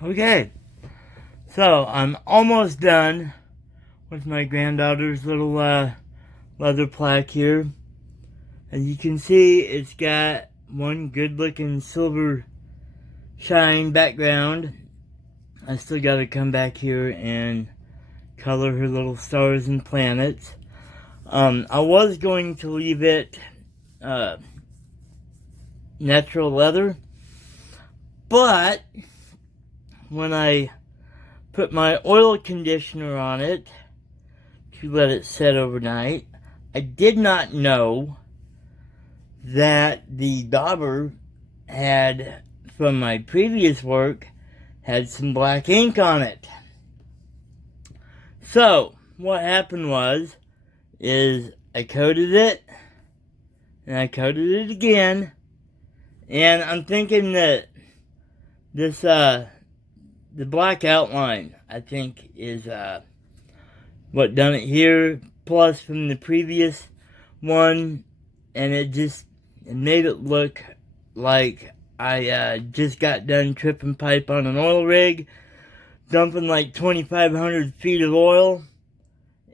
Okay, so I'm almost done with my granddaughter's little leather plaque here. As you can see, it's got one good looking silver shine background. I still gotta come back here and color her little stars and planets. I was going to leave it natural leather, but when I put my oil conditioner on it to let it set overnight, I did not know that the dauber had, from my previous work, had some black ink on it. So what happened is I coated it, and I coated it again, and I'm thinking that this the black outline, I think, is what done it here, plus from the previous one, and it made it look like I just got done tripping pipe on an oil rig, dumping like 2,500 feet of oil,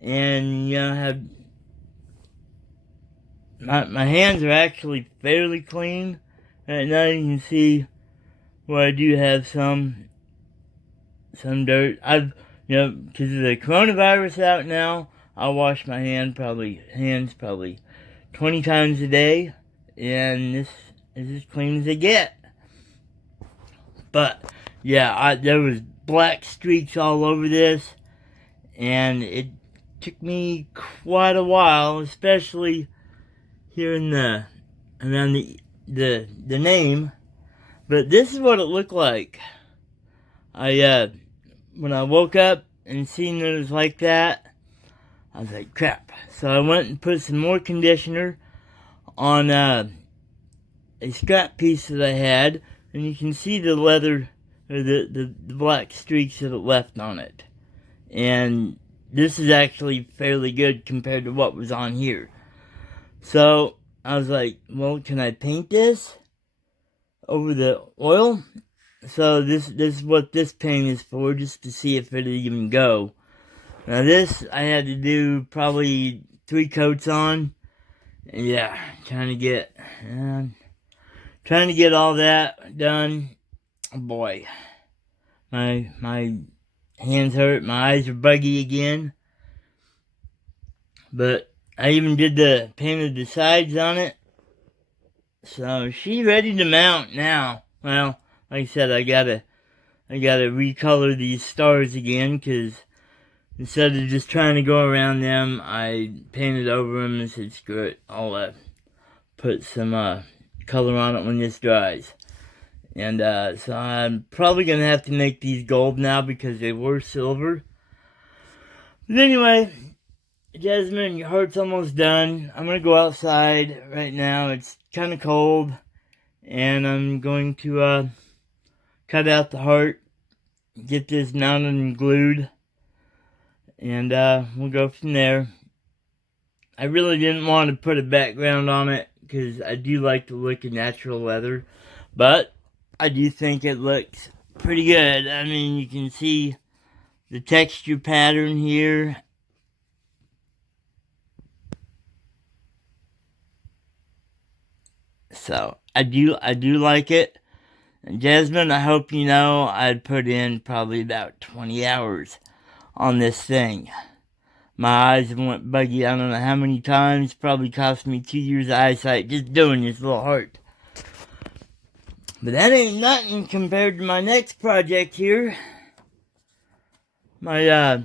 and have my hands are actually fairly clean. Right now you can see where I do have some dirt. Because of the coronavirus out now, I wash my hands probably 20 times a day, and this is as clean as they get. But yeah, there was black streaks all over this, and it took me quite a while, especially here in around the name. But this is what it looked like. When I woke up and seen that it was like that, I was like, crap. So I went and put some more conditioner on a scrap piece that I had, and you can see the leather, or the black streaks that it left on it. And this is actually fairly good compared to what was on here. So I was like, well, can I paint this over the oil? So this is what this paint is for, just to see if it'll even go. Now this I had to do probably 3 coats on. Yeah, trying to get all that done. Oh boy, my hands hurt, my eyes are buggy again. But I even did painted the sides on it. So she's ready to mount now. Well, like I said, I gotta recolor these stars again, because instead of just trying to go around them, I painted over them and said, screw it, I'll put some color on it when this dries. And so I'm probably gonna have to make these gold now because they were silver. But anyway, Jasmine, your heart's almost done. I'm gonna go outside right now. It's kind of cold, and I'm going to cut out the heart, get this mounted and glued, and we'll go from there. I really didn't want to put a background on it because I do like the look of natural leather, but I do think it looks pretty good. I mean, you can see the texture pattern here. So I do like it. And Jasmine, I hope you know I'd put in probably about 20 hours on this thing. My eyes went buggy I don't know how many times. Probably cost me 2 years of eyesight just doing this little heart. But that ain't nothing compared to my next project here. My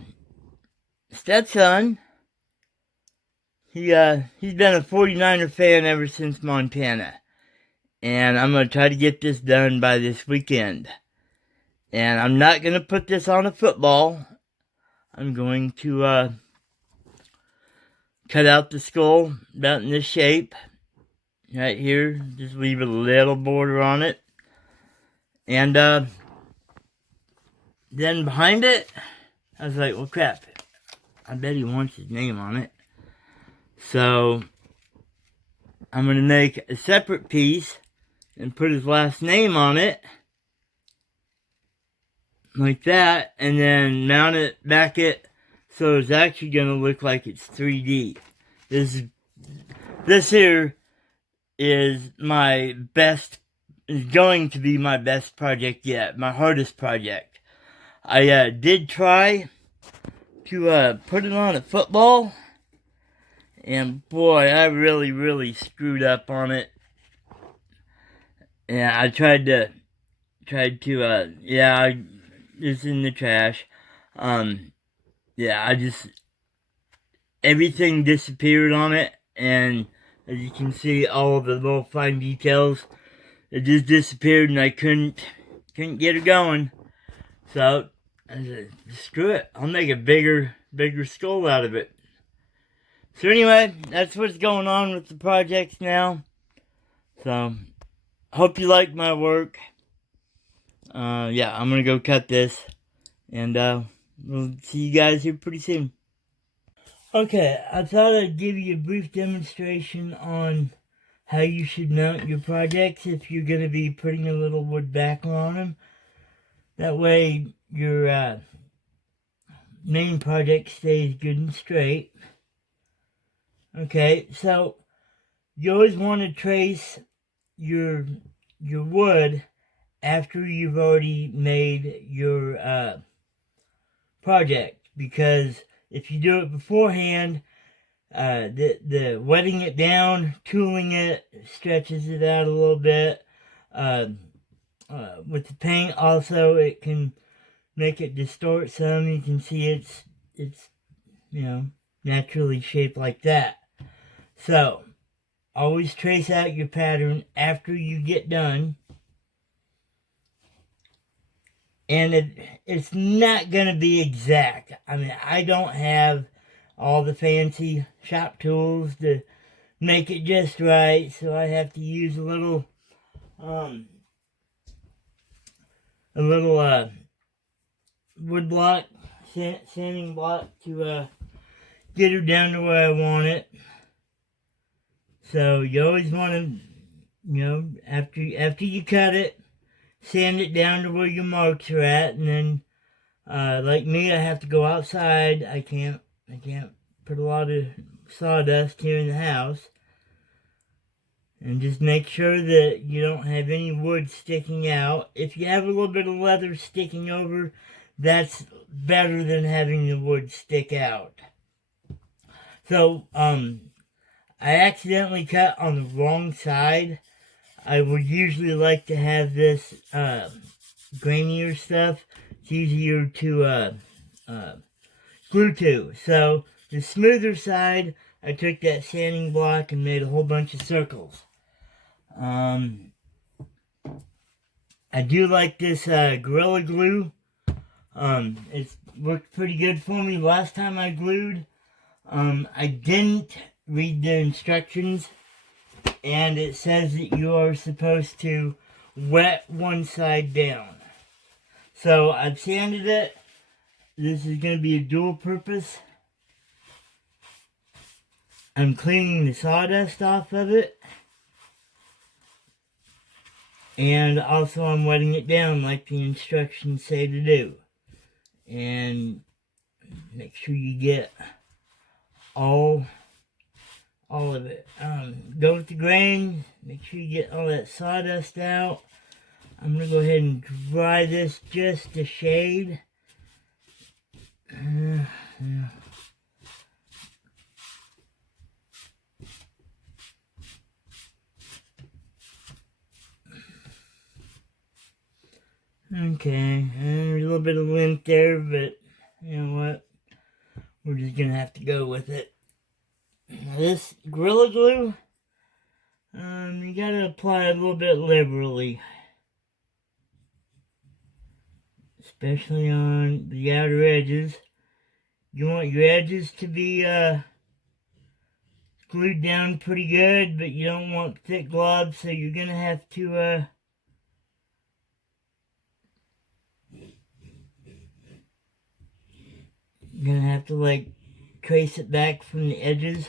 stepson, he's been a 49er fan ever since Montana. And I'm going to try to get this done by this weekend. And I'm not going to put this on a football. I'm going to cut out the skull about in this shape. Right here. Just leave a little border on it. And then behind it, I was like, well, crap. I bet he wants his name on it. So I'm going to make a separate piece and put his last name on it. like that, and then mount it back it so it's actually gonna look like it's 3D. This here is going to be my best project yet, my hardest project. I did try to put it on a football, and boy, I really screwed up on it. And I tried to it's in the trash. Everything disappeared on it, and as you can see, all of the little fine details, it just disappeared, and I couldn't get it going. So I said, screw it, I'll make a bigger skull out of it. So anyway, that's what's going on with the projects now. So hope you like my work. I'm gonna go cut this, and we'll see you guys here pretty soon. Okay, I thought I'd give you a brief demonstration on how you should mount your projects if you're going to be putting a little wood backer on them. That way your main project stays good and straight. Okay, so you always want to trace your wood after you've already made your project, because if you do it beforehand, the wetting it down, tooling it, stretches it out a little bit. With the paint also, it can make it distort some. You can see it's naturally shaped like that. So always trace out your pattern after you get done. And it's not going to be exact. I mean, I don't have all the fancy shop tools to make it just right, so I have to use a little wood block, sanding block to get her down to where I want it. So you always want to, after you cut it, sand it down to where your marks are at, and then, like me, I have to go outside. I can't put a lot of sawdust here in the house. And just make sure that you don't have any wood sticking out. If you have a little bit of leather sticking over, that's better than having the wood stick out. So, I accidentally cut on the wrong side. I would usually like to have this grainier stuff. It's easier to glue to. So the smoother side, I took that sanding block and made a whole bunch of circles. I do like this Gorilla Glue. It's worked pretty good for me. Last time I glued, I didn't read the instructions, and it says that you are supposed to wet one side down. So I've sanded it. This is going to be a dual purpose. I'm cleaning the sawdust off of it. And also I'm wetting it down like the instructions say to do. And make sure you get all of it. Go with the grain. Make sure you get all that sawdust out. I'm going to go ahead and dry this just a shade. Yeah. Okay, there's a little bit of lint there, but you know what? We're just going to have to go with it. Now this Gorilla Glue, you got to apply a little bit liberally. Especially on the outer edges. You want your edges to be glued down pretty good, but you don't want thick globs, so you're going to have to like trace it back from the edges.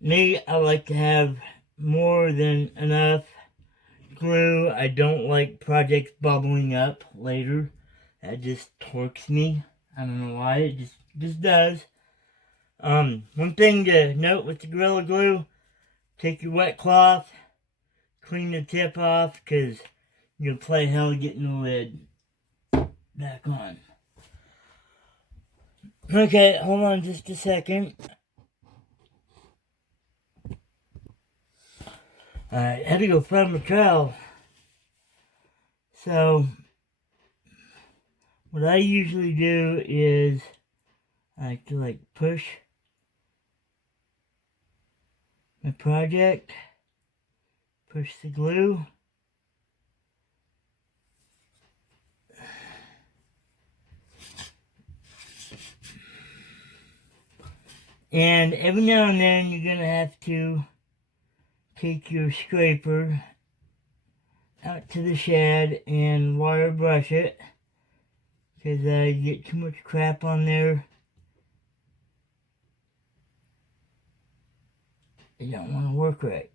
Me, I like to have more than enough glue. I don't like projects bubbling up later. That just torques me. I don't know why, it just does. One thing to note with the Gorilla Glue, take your wet cloth, clean the tip off, because you'll play hell getting the lid back on. Okay, hold on just a second. Alright, had to go find my trowel. So, what I usually do is I like to push my project, push the glue, and every now and then you're going to have to take your scraper out to the shed and wire brush it, because you get too much crap on there. You don't want to work right.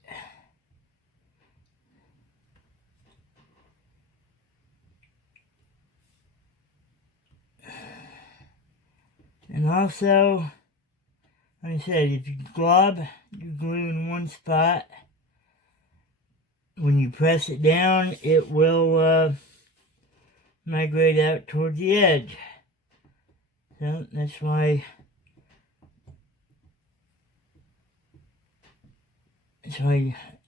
And also, like I said, if you glob your glue in one spot, when you press it down, it will migrate out towards the edge. So that's why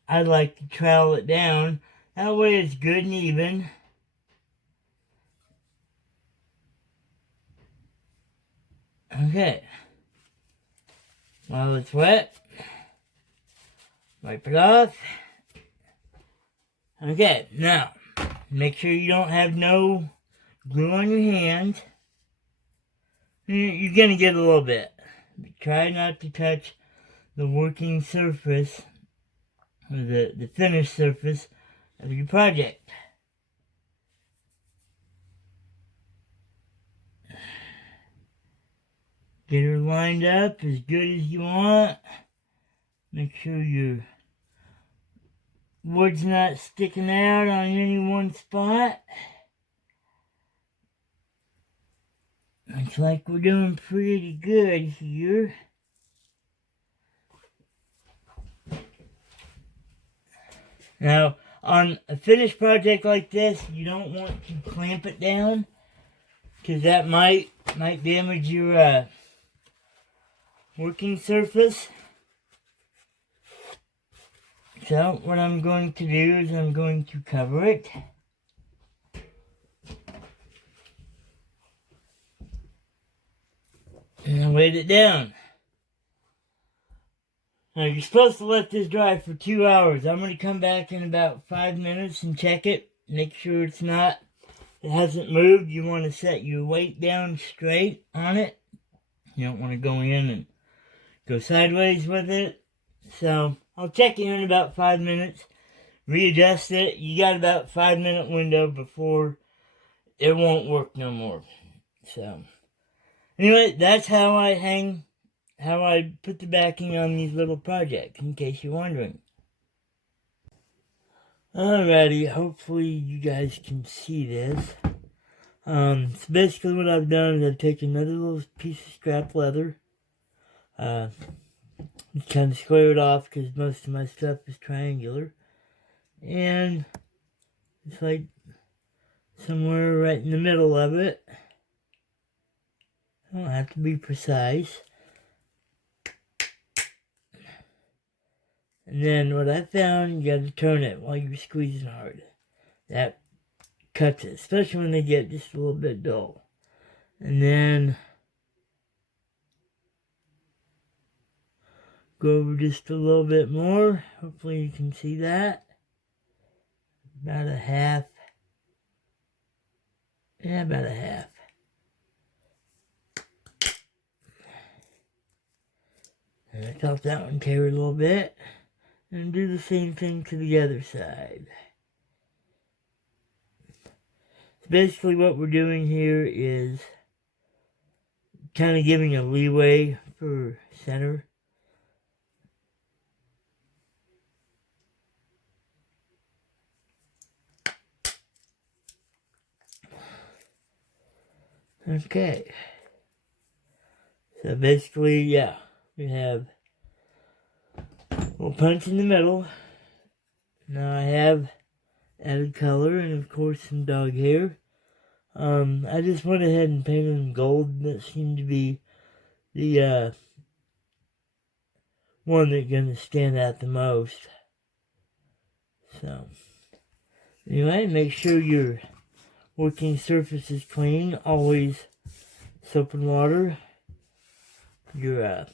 I like to trowel it down. That way it's good and even. Okay. While it's wet, wipe it off. Okay, now, make sure you don't have no glue on your hand. You're going to get a little bit. But try not to touch the working surface, or the finished surface of your project. Get her lined up as good as you want. Make sure your wood's not sticking out on any one spot. Looks like we're doing pretty good here. Now, on a finished project like this, you don't want to clamp it down, because that might damage your working surface. So what I'm going to do is I'm going to cover it. And I weight it down. Now you're supposed to let this dry for 2 hours. I'm going to come back in about 5 minutes and check it. Make sure it hasn't moved. You want to set your weight down straight on it. You don't want to go in and go sideways with it. So I'll check you in about 5 minutes. Readjust it. You got about 5-minute window before it won't work no more. So anyway, that's how I put the backing on these little projects, in case you're wondering. Alrighty, hopefully you guys can see this. So basically what I've done is I've taken another little piece of scrap leather, kind of squared off because most of my stuff is triangular, and it's like somewhere right in the middle of it. I don't have to be precise. And then what I found, you gotta turn it while you're squeezing hard. That cuts it, especially when they get just a little bit dull. And then go over just a little bit more. Hopefully you can see that. About a half. Yeah, about a half. And I felt that one tear a little bit. And do the same thing to the other side. So basically what we're doing here is kind of giving a leeway for center. Okay. So basically, yeah, we have a little punch in the middle. Now I have added color and of course some dog hair. I just went ahead and painted them gold. That seemed to be the one that's gonna stand out the most. So anyway, make sure your working surface is clean. Always soap and water your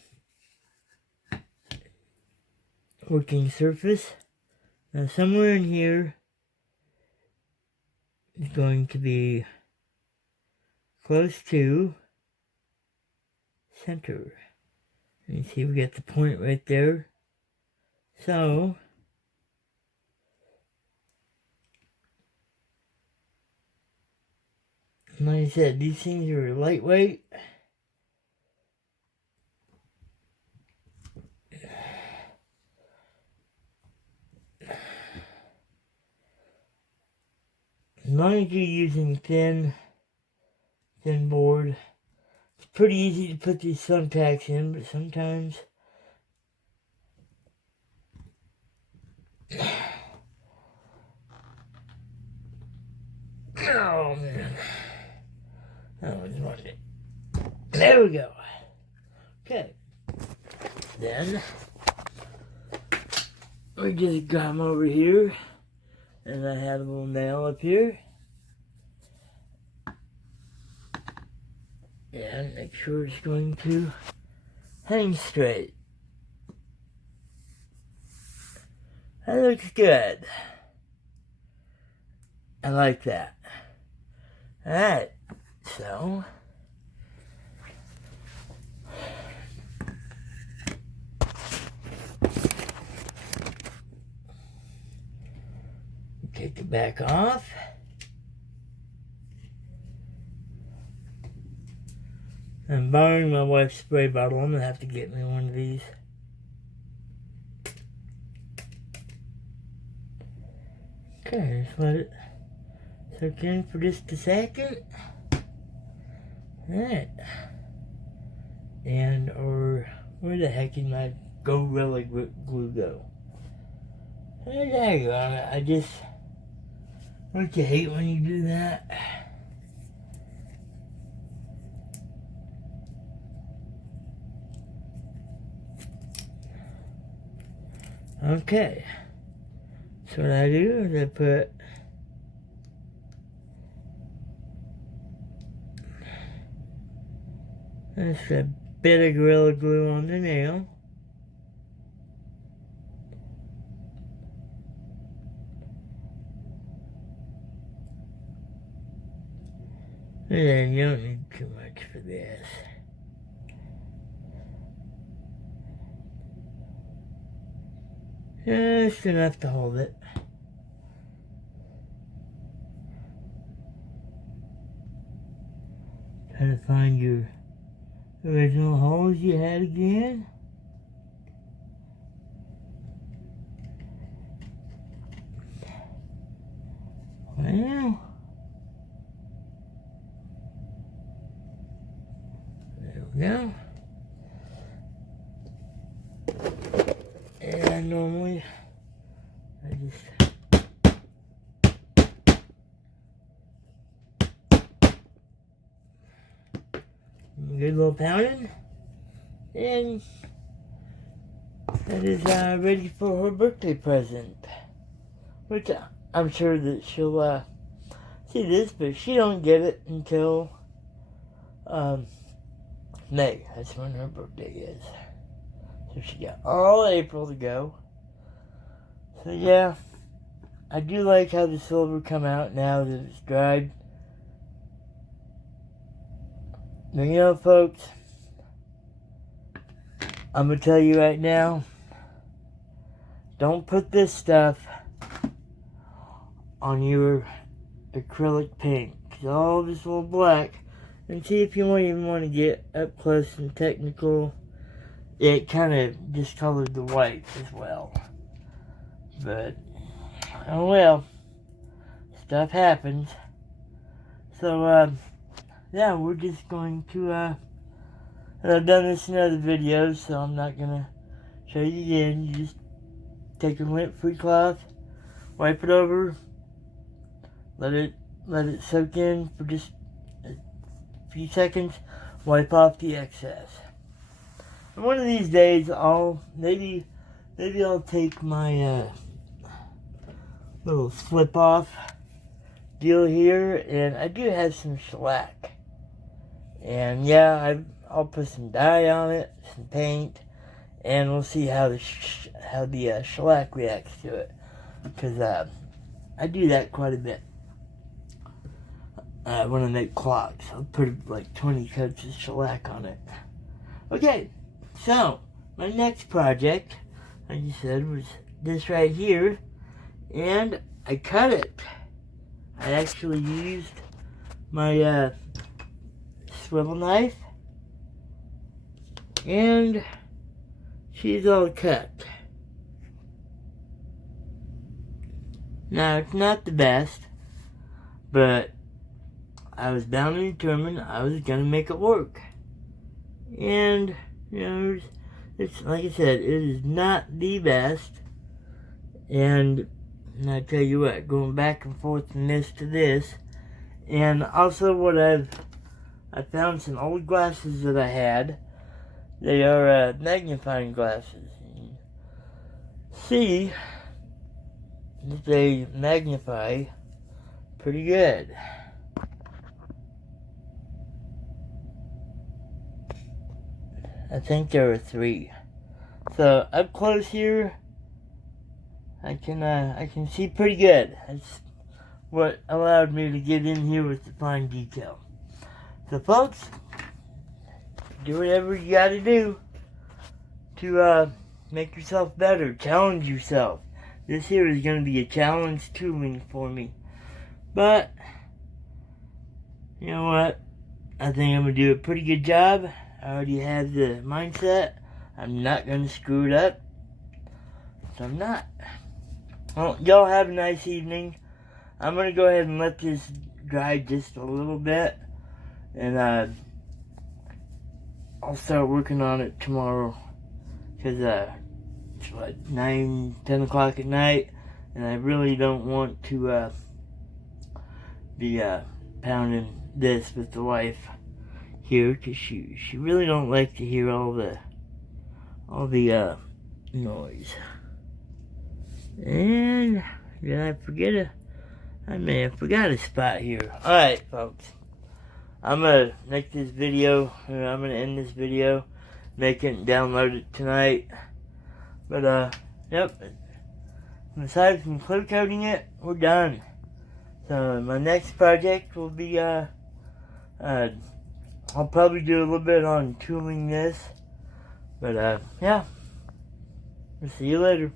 working surface. Now somewhere in here is going to be close to center. And you see we got the point right there. So like I said, these things are lightweight. As long as you're using thin board, it's pretty easy to put these thumbtacks in, but sometimes oh man, that was one. There we go. Okay, then we just come over here, and I had a little nail up here. And make sure it's going to hang straight. That looks good. I like that. Alright, so take the back off. I'm borrowing my wife's spray bottle. I'm gonna have to get me one of these. Okay, just let it soak in for just a second. Alright. And, or, where the heck did my Gorilla Glue go? There you go. I just, don't you hate when you do that? Okay, so what I do is I put just a bit of Gorilla Glue on the nail. And then you don't need too much for this. Just enough to hold it. Try to find your original holes you had again. Well, there we go. And normally I just good little pounding, and that is ready for her birthday present, which I'm sure that she'll see this, but she don't get it until May. That's when her birthday is. So she got all April to go. So yeah, I do like how the silver come out now that it's dried. But you know, folks, I'm going to tell you right now, don't put this stuff on your acrylic paint. Because all of this little black, and see if you even want to get up close and technical, it kind of discolored the white as well. But, oh well, stuff happens. So, yeah, we're just going to, and I've done this in other videos, so I'm not gonna show you again. You just take a lint-free cloth, wipe it over, let it soak in for just a few seconds, wipe off the excess. And one of these days, maybe I'll take my little slip off deal here, and I do have some shellac, and yeah, I'll put some dye on it, some paint, and we'll see how the shellac reacts to it, because I do that quite a bit when I make clocks. I'll put like 20 coats of shellac on it. Okay, so my next project, like you said, was this right here, and I cut it. I actually used my swivel knife, and she's all cut. Now, it's not the best, but I was bound and determined I was going to make it work. And, you know, it's like I said, it is not the best. And I tell you what, going back and forth from this to this, and also what I found some old glasses that I had. They are magnifying glasses. See that they magnify pretty good. I think there are 3. So up close here, I can see pretty good. That's what allowed me to get in here with the fine detail. So folks, do whatever you gotta do to make yourself better. Challenge yourself. This here is gonna be a challenge tooling for me. But you know what? I think I'm gonna do a pretty good job. I already have the mindset. I'm not gonna screw it up. So I'm not. Well, y'all have a nice evening. I'm gonna go ahead and let this dry just a little bit, and I'll start working on it tomorrow, because it's what, 9, 10 o'clock at night, and I really don't want to be pounding this with the wife here, because she really don't like to hear all the noise. And did I forget I may have forgot a spot here. Alright, folks. I'm gonna make this video, and I'm gonna end this video, make it and download it tonight. But, yep. Aside from clear coating it, we're done. So, my next project will be, I'll probably do a little bit on tooling this. But, yeah. We'll see you later.